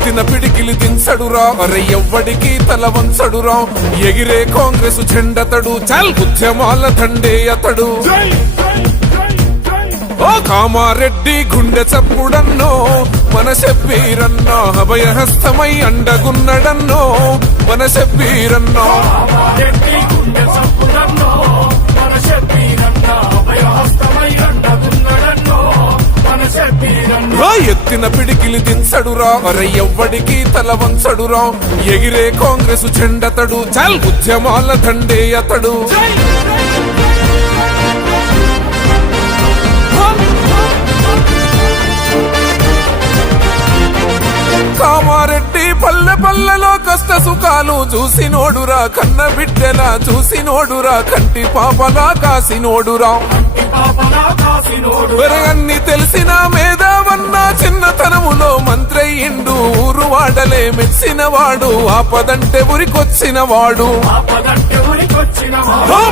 ఎత్తిన పిడికిలి దించడురా అరే ఎవ్వడికి తల వంచడురా ఎగిరే కాంగ్రెస్ జెండతడు చల్ ఉద్యమాల దండే అతడు ఓ కామారెడ్డి గుండె చప్పుడన్నో మన చెప్పీరన్నో అభయహస్తమై అండగున్నడన్నో మన చెప్పీరన్నో ఎత్తిన పిడికిలి దించడురా అరే ఎవ్వడికి తల వంచడురా ఎగిరే కాంగ్రెస్ జెండతడు చల్ ఉద్యమాల దండే అతడు కామారెడ్డి పల్లె పల్లెలో కష్ట సుఖాలు చూసినోడురా కన్న బిడ్డలా చూసినోడురా కంటి పాపలా కాసినోడురా అన్ని తెలిసిన మేధావన్న చిన్నతనములో మంత్రయ్యిండు ఊరు వాడలే మెచ్చినవాడు ఆపదంటే ఉరికొచ్చిన వాడు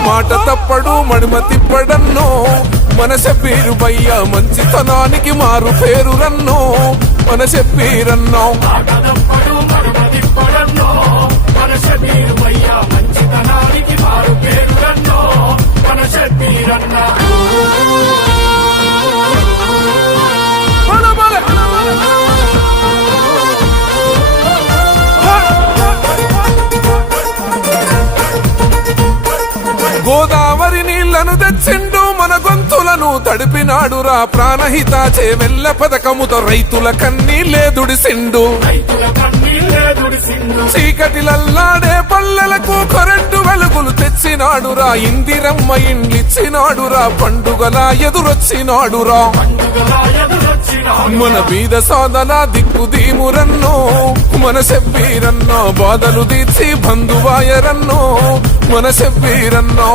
మాట తప్పడు మడిమ తిప్పడన్నో మన చెప్పీరు బయ్య మంచితనానికి మారు పేరు రన్నో మన చెప్పీరన్నో గోదావరి నీళ్లను తెచ్చిండు మన గొంతులను తడిపినాడురా ప్రాణహితాచే వెల్ల పథకముతో రైతుల కన్నీళ్లే దుడిసిండు చీకటిలల్లాడే పల్లెలకు కరెంటు వెలుగులు తెచ్చినాడురా ఇందిరమ్మ ఇండ్లిచ్చినాడురా పండుగలా ఎదురొచ్చినాడురా మన బీద సాదల దిక్కు దీమురన్నో మన చెప్పీరన్నో బాధలు తీర్చి బంధువాయరన్నో మన చెప్పీరన్నో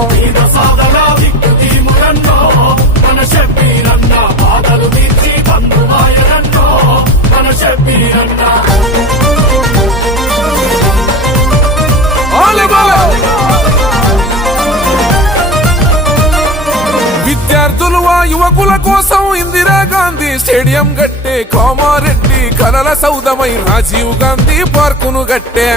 విద్యార్థులు ఆ యువకుల కోసం ఇందిరాగాంధీ స్టేడియం గట్టే కామారెడ్డి కలల సౌదమై రాజీవ్ గాంధీ పార్కును గట్టే